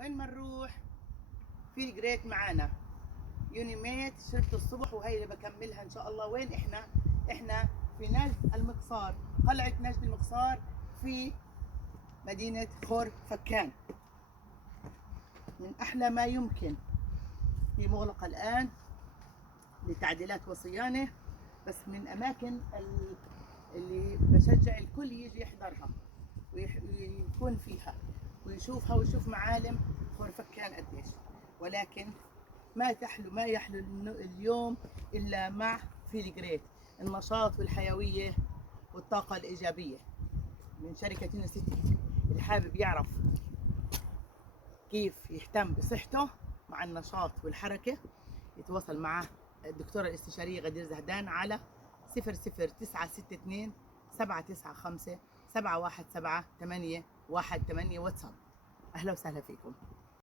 وين ما نروح في جريت معانا يونيميت شربت الصبح، وهي اللي بكملها ان شاء الله. وين احنا في نجد المقصار، قلعة نجد المقصار في مدينة خور فكان. من احلى ما يمكن، هي مغلقة الان لتعديلات وصيانة، بس من اماكن اللي بشجع الكل يجي يحضرها ويكون فيها ويشوفها ويشوف معالم خور فكان قديش. ولكن ما يحلو اليوم الا مع فيل جريت، النشاط والحيويه والطاقه الايجابيه من شركه يونيسيتي. اللي حابب يعرف كيف يهتم بصحته مع النشاط والحركه يتواصل مع الدكتوره الاستشاريه غدير زهدان على 00962 795 717 818 واتساب. اهلا وسهلا فيكم.